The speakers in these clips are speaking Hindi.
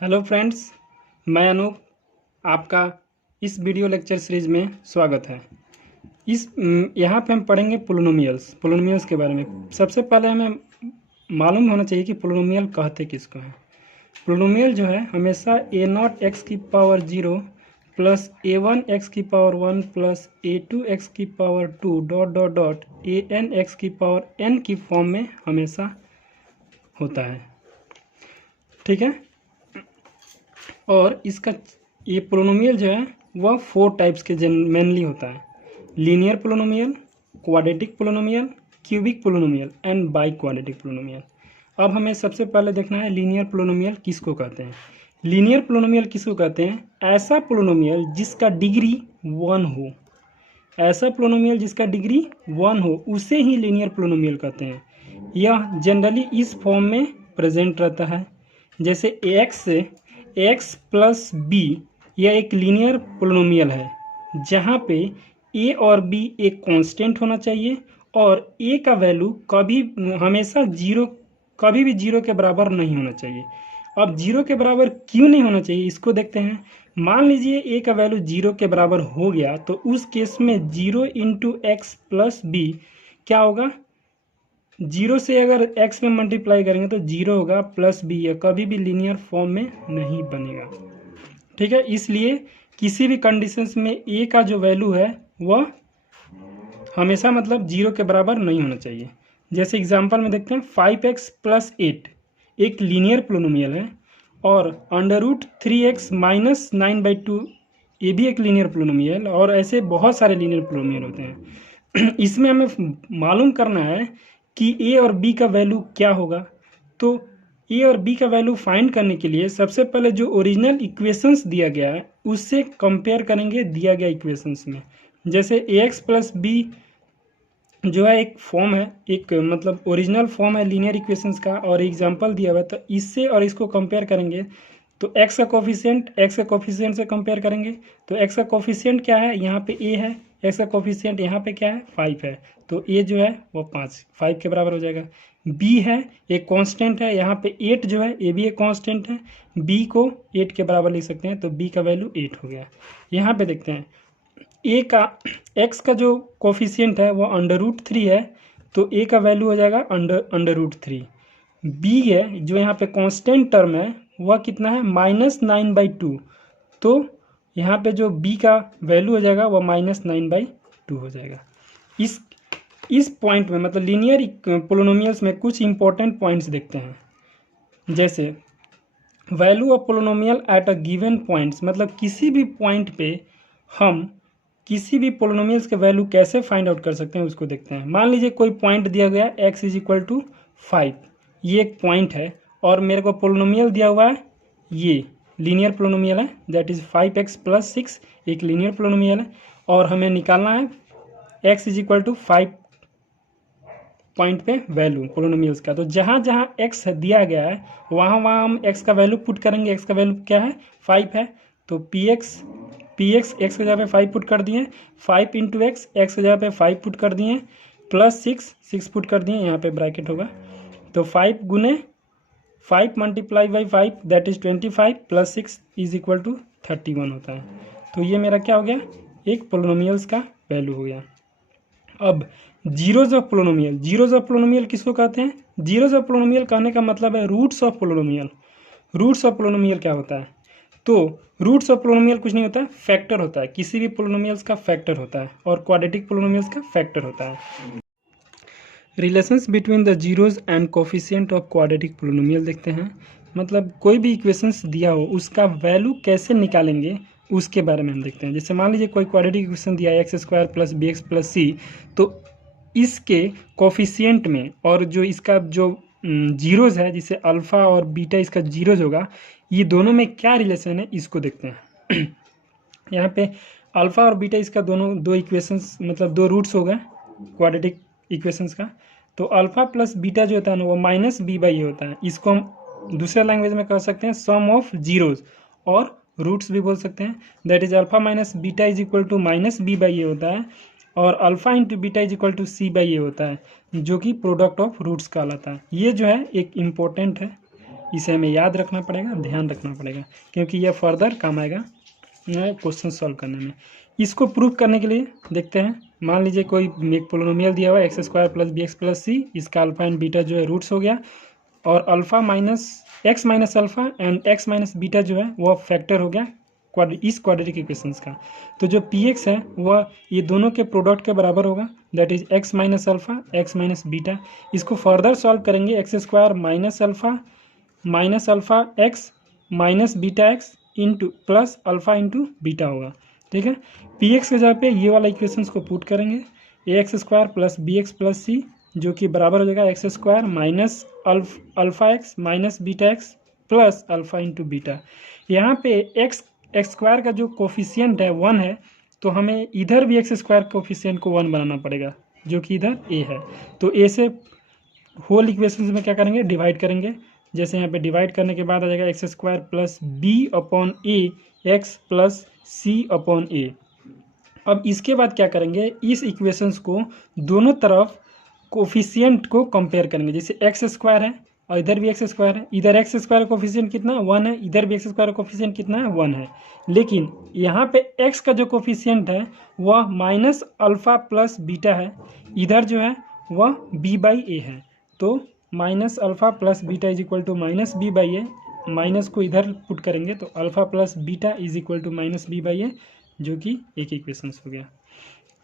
हेलो फ्रेंड्स, मैं अनूप, आपका इस वीडियो लेक्चर सीरीज में स्वागत है। यहाँ पे हम पढ़ेंगे पोलिनोमियल्स के बारे में। सबसे पहले हमें मालूम होना चाहिए कि पोलिनोमियल कहते किसको हैं। पोलिनोमियल जो है हमेशा a0x⁻0 plus a1x⁻1 plus a2x⁻2 dot dot dot an(x⁻n) की फॉर्म में हमेशा होता है। ठीक है। और इसका ये पोलिनोमियल जो है वह 4 टाइप्स के मेनली होता है: linear polynomial, quadratic polynomial, cubic polynomial and by quadratic polynomial. अब हमें सबसे पहले देखना है लीनियर पोलिनोमियल किसको कहते हैं। लीनियर पोलिनोमियल किसको कहते हैं? ऐसा पोलिनोमियल जिसका डिग्री 1 हो, ऐसा पोलिनोमियल जिसका डिग्री 1 हो उसे ही लीनियर पोलिनोमियल कहते हैं। यह जनरली इस फॉर्म में प्रेजेंट रहता है, जैसे ax प्लस बी, यह एक लीनियर पोलिनोमियल है जहाँ पे a और b एक कांस्टेंट होना चाहिए और a का वैल्यू हमेशा कभी भी जीरो के बराबर नहीं होना चाहिए। अब जीरो के बराबर क्यों नहीं होना चाहिए इसको देखते हैं। मान लीजिए a का वैल्यू जीरो के बराबर हो गया तो उस केस में 0 इंटू एक्स प्लस बी क्या होगा? जीरो से अगर x में मल्टीप्लाई करेंगे तो जीरो होगा प्लस बी, या कभी भी लीनियर फॉर्म में नहीं बनेगा। ठीक है, इसलिए किसी भी कंडीशंस में a का जो वैल्यू है वह हमेशा मतलब जीरो के बराबर नहीं होना चाहिए। जैसे एग्जांपल में देखते हैं 5x प्लस 8 एक लीनियर पोलिनोमियल है, और √3x माइनस 9/2 ये भी एक लीनियर पोलिनोमियल, और ऐसे बहुत सारे लीनियर पोलिनोमियल होते हैं। इसमें हमें मालूम करना है कि a और b का वैल्यू क्या होगा। तो a और b का वैल्यू फाइंड करने के लिए सबसे पहले जो ओरिजिनल इक्वेशंस दिया गया है उससे कंपेयर करेंगे दिया गया इक्वेशंस में। जैसे ax प्लस बी जो है एक फॉर्म है, एक मतलब ओरिजिनल फॉर्म है लीनियर इक्वेशंस का, और एग्जांपल दिया हुआ है, तो इससे और इसको कंपेयर करेंगे तो x का कोफिशिएंट से कंपेयर करेंगे तो x का कोफिशिएंट क्या है, यहाँ पे a है, x का कोफिशिएंट यहाँ पे क्या है, 5 है, तो a जो है वो 5 के बराबर हो जाएगा। b है एक कांस्टेंट है, यहाँ पे 8 जो है ये भी एक कांस्टेंट है, b को 8 के बराबर लिख सकते हैं, तो b का वैल्यू 8 हो गया। यहाँ पे देखते हैं x का जो कोफिशिएंट है वो √3 है, तो a का वैल्यू हो जाएगा √3। b है जो यहाँ पे कांस्टेंट टर्म है वह कितना है, -9/2, तो यहाँ पे जो b का वैल्यू हो जाएगा वह -9/2 हो जाएगा। इस पॉइंट में मतलब लीनियर पोलिनोमियल्स में कुछ इंपॉर्टेंट पॉइंट्स देखते हैं। जैसे value of polynomial at a given points, मतलब किसी भी पॉइंट पे हम किसी भी पोलिनोमियल्स के वैल्यू कैसे फाइंड आउट कर सकते हैं उसको देखते हैं। मान लीजिए कोई पॉइंट दिया गया x = 5, ये एक पॉइंट है, और मेरे को पोलिनोमियल दिया हुआ है, ये लीनियर पोलिनोमियल है, दैट इज 5x + 6 एक लीनियर पोलिनोमियल है, और हमें निकालना है x = 5 पॉइंट पे वैल्यू पोलिनोमियल्स का। तो जहाँ जहाँ x दिया गया है वहाँ वहाँ हम x का वैल्यू पुट करेंगे। x का वैल्यू क्या है, 5 है, तो px x की जगह पे 5 पुट कर दिए, 5 इंटू एक्स की जगह पे 5 पुट कर दिए, प्लस 6 पुट कर दिए, यहाँ पे ब्रैकेट होगा, तो 5 गुने 5 multiply by 5 that is 25 plus 6 = 31 होता है। तो ये मेरा क्या हो गया, एक पोलिनोमियल्स का वैल्यू हो गया। अब जीरोज ऑफ पोलिनोमियल किसको कहते हैं? जीरोज ऑफ पोलिनोमियल कहने का मतलब है roots of polynomial. Roots of polynomial क्या होता है? तो रूट्स ऑफ पोलिनोमियल कुछ नहीं होता है, फैक्टर होता है। किसी भी पोलिनोमियल्स का फैक्टर होता है, और क्वाड्रेटिक पोलिनोमियल्स का फैक्टर होता है। Relations between the zeros and coefficient of quadratic polynomial देखते हैं। मतलब कोई भी इक्वेशंस दिया हो उसका वैल्यू कैसे निकालेंगे उसके बारे में हम देखते हैं। जैसे मान लीजिए कोई क्वाड्रेटिक इक्वेशन दिया है x² + bx + c, तो इसके कोफिशिएंट में और जो इसका जो जीरोज है, जिसे अल्फ़ा और बीटा इसका जीरोज होगा, ये दोनों में क्या रिलेशन है इसको देखते हैं। यहाँ पे अल्फ़ा और बीटा इसका दो इक्वेशंस मतलब 2 रूट्स हो गए क्वाड्रेटिक इक्वेशंस का। तो अल्फ़ा प्लस बीटा जो होता है ना वो -b/a होता है। इसको हम दूसरे लैंग्वेज में कह सकते हैं सम ऑफ जीरोज, और रूट्स भी बोल सकते हैं, that is alpha minus beta = -b/a होता है, और अल्फ़ा इंटू बीटा = c/a होता है, जो कि प्रोडक्ट ऑफ रूट्स कहलाता है। ये जो है एक इम्पोर्टेंट है इसे हमें याद रखना पड़ेगा, ध्यान रखना पड़ेगा, क्योंकि यह फर्दर काम आएगा क्वेश्चन सॉल्व करने में। इसको प्रूव करने के लिए देखते हैं, मान लीजिए कोई एक पोलिनोमियल दिया हुआ है x square plus b x plus c, इसका अल्फा एंड बीटा जो है रूट्स हो गया, और alpha minus x minus alpha and x minus beta जो है वह फैक्टर हो गया इस क्वाड्रेटिक इक्वेशंस का। तो जो पी एक्स है वह ये दोनों के प्रोडक्ट के बराबर होगा, that is x minus alpha x minus beta. इसको फर्दर सॉल्व करेंगे, x square minus alpha x minus beta x into plus alpha into beta होगा, ठीक है। पी एक्स के जगह पे ये वाला इक्वेशंस को पुट करेंगे, a x square plus b x plus c जो कि बराबर हो जाएगा x square minus alpha x minus beta x plus alpha into beta. यहाँ पे एक्स स्क्वायर का जो कोफिशियंट है 1 है, तो हमें इधर भी एक्स स्क्वायर कोफिशियंट को 1 बनाना पड़ेगा, जो कि इधर ए है। तो ए से होल इक्वेशन में क्या करेंगे, डिवाइड करेंगे। जैसे यहाँ पे डिवाइड करने के बाद आ जाएगा x square plus b upon a x plus c upon a. अब इसके बाद क्या करेंगे, इस इक्वेशंस को दोनों तरफ कोफिशियंट को कंपेयर करेंगे। जैसे एक्स स्क्वायर है और इधर भी एक्स स्क्वायर है, इधर एक्स स्क्वायर कोफिशियंट कितना 1 है, इधर भी एक्स स्क्वायर कोफिशियंट कितना है 1 है, लेकिन यहाँ पे एक्स का जो कोफिशियंट है वह माइनस अल्फा प्लस बीटा है, इधर जो है वह बी बाई ए है। तो minus alpha plus beta is equal to minus b by a, minus को इधर पुट करेंगे तो alpha plus beta is equal to minus b by a, जो कि एक इक्वेशन हो गया।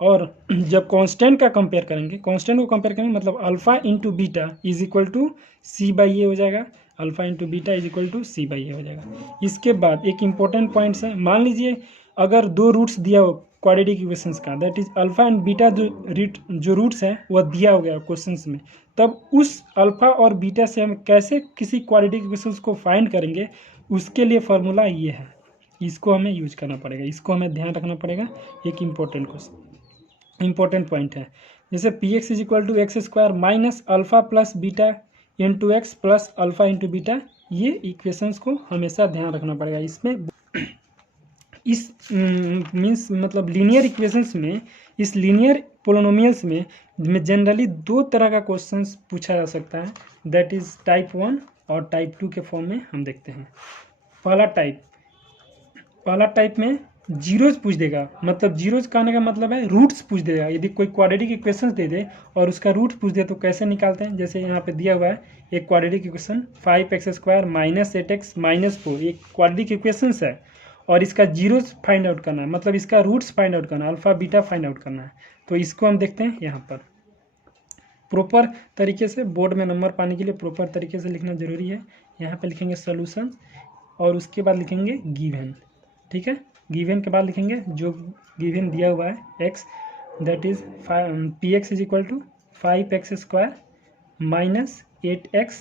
और जब कांस्टेंट का कंपेयर करेंगे, कांस्टेंट को कंपेयर करेंगे मतलब alpha into beta is equal to c by a हो जाएगा, alpha into beta is equal to c by a हो जाएगा। इसके बाद एक इंपॉर्टेंट पॉइंट्स है, मान लीजिए अगर दो रूट्स दिया हो क्वाड्रेटिक इक्वेशंस का, that is alpha and beta जो रूट्स है वह दिया हो गया क्वेश्चंस में, तब उस अल्फा और बीटा से हम कैसे किसी क्वाड्रेटिक इक्वेशंस को फाइंड करेंगे, उसके लिए फार्मूला ये है, इसको हमें यूज करना पड़ेगा, इसको हमें ध्यान रखना पड़ेगा। एक इंपॉर्टेंट पॉइंट है, जैसे P X is equal to X square minus alpha plus beta into X plus alpha into beta, ये इक्वेशंस को हमेशा ध्यान रखना पड़ेगा। इसमें इस मीन्स मतलब लीनियर इक्वेशंस में, इस लीनियर पोलिनोमियल्स में जनरली दो तरह का क्वेश्चंस पूछा जा सकता है, दैट इज टाइप 1 और टाइप 2 के फॉर्म में हम देखते हैं। पहला टाइप में जीरोज पूछ देगा, मतलब जीरोज कहने का मतलब है रूट्स पूछ देगा। यदि कोई क्वाड्रेटिक इक्वेशन दे दे और उसका रूट पूछ दे तो कैसे निकालते हैं, जैसे यहाँ पे दिया हुआ है एक quadratic equation 5x square minus 8x minus 4, एक क्वाड्रेटिक इक्वेशन है और इसका जीरोज फाइंड आउट करना है, मतलब इसका रूट्स फाइंड आउट करना है, अल्फा बीटा फाइंड आउट करना है। तो इसको हम देखते हैं यहाँ पर प्रॉपर तरीके से, बोर्ड में नंबर पाने के लिए प्रॉपर तरीके से लिखना जरूरी है। यहाँ पे लिखेंगे सोल्यूशन और उसके बाद लिखेंगे गिवन, ठीक है। गिवन के बाद लिखेंगे जो गिवन दिया हुआ है X, that is P X is equal to 5x square minus 8x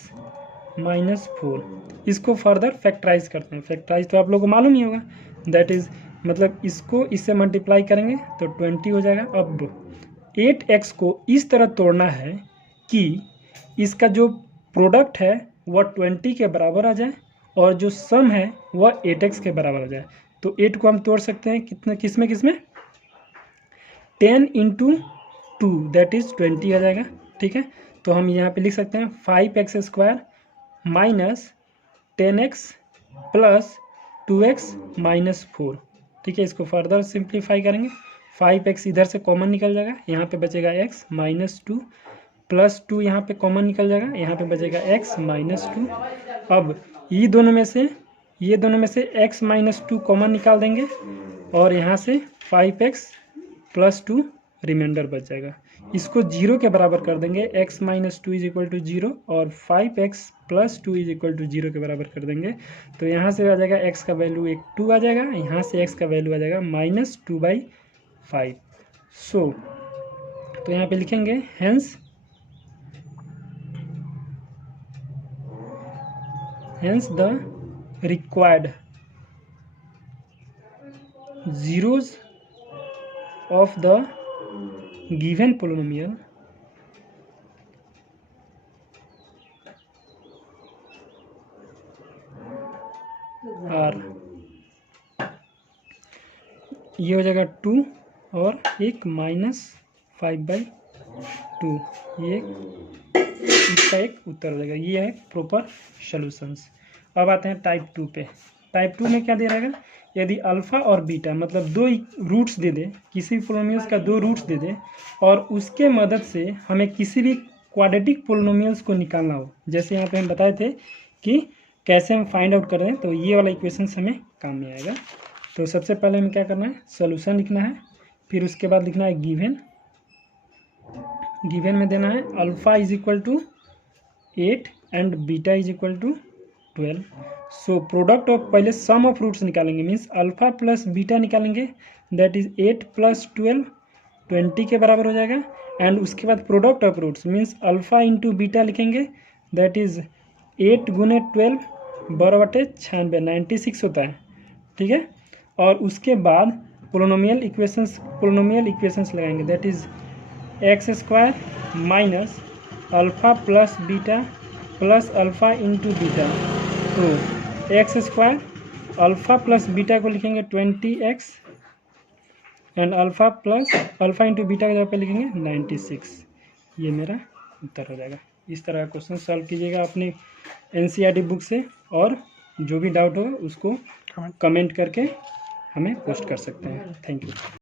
minus 4। इसको फर्दर फैक्टराइज करते हैं, फैक्टराइज तो आप लोगों को मालूम ही होगा, दैट इज मतलब इसको इससे मल्टीप्लाई करेंगे तो 20 हो जाएगा। अब 8x को इस तरह तोड़ना है कि इसका जो प्रोडक्ट है वह 20 के बराबर आ जाए और जो सम है वह 8x के बराबर आ जाए। तो 8 को हम तोड़ सकते हैं कितने किसमें 10 इंटू 2 दैट इज 20 आ जाएगा, ठीक है। तो हम यहाँ पे लिख सकते हैं 5x square minus 10x plus 2x minus 4, ठीक है। इसको फर्दर सिंप्लीफाई करेंगे, 5x इधर से कॉमन निकल जाएगा, यहाँ पे बचेगा x माइनस 2 प्लस 2 यहाँ पे कॉमन निकल जाएगा, यहाँ पे बचेगा x माइनस 2। अब ये दोनों में से x माइनस 2 कॉमन निकाल देंगे और यहाँ से 5x प्लस 2 रिमाइंडर बच जाएगा। इसको 0 के बराबर कर देंगे, x minus 2 is equal to 0 और 5x plus 2 is equal to 0 के बराबर कर देंगे। तो यहाँ से आ जाएगा x का वैल्यू 2 आ जाएगा, यहाँ से x का वैल्यू आ जाएगा माइनस 2/5। सो तो यहाँ पे लिखेंगे hence the required zeros of the given polynomial are, ये हो जाएगा 2 और एक -5/2, ये इसका एक उत्तर हो जाएगा। ये है प्रॉपर सॉल्यूशंस। अब आते हैं टाइप 2 पे। टाइप 2 में क्या दे रहेगा, यदि अल्फ़ा और बीटा मतलब दो रूट्स दे दे, किसी भी पोलिनोमियल्स का दो रूट्स दे दे और उसके मदद से हमें किसी भी क्वाड्रेटिक पोलिनोमियल्स को निकालना हो, जैसे यहाँ पे हम बताए थे कि कैसे हम फाइंड आउट कर रहे हैं, तो ये वाला इक्वेशंस हमें काम में आएगा। तो सबसे पहले हमें क्या करना है, सोल्यूशन लिखना है, फिर उसके बाद लिखना है गिवन। गिवन में देना है alpha is equal to 8 and beta is equal to 12। So product of, पहले सम ऑफ रूट्स निकालेंगे, मीन्स अल्फ़ा प्लस बीटा निकालेंगे, दैट इज 8 प्लस 12 20 के बराबर हो जाएगा। एंड उसके बाद product of roots means alpha into beta लिखेंगे, दैट इज 8 गुने 12 12/96 96 होता है, ठीक है। और उसके बाद पोलिनोमियल इक्वेशंस लगाएंगे, that is x square minus alpha plus beta plus alpha into beta. तो x square, alpha plus beta को लिखेंगे 20x and alpha into beta के जगह पे लिखेंगे 96। ये मेरा उत्तर हो जाएगा। इस तरह का क्वेश्चन सॉल्व कीजिएगा अपने NCERT बुक से, और जो भी डाउट हो उसको कमेंट करके हमें पोस्ट कर सकते हैं। Thank you.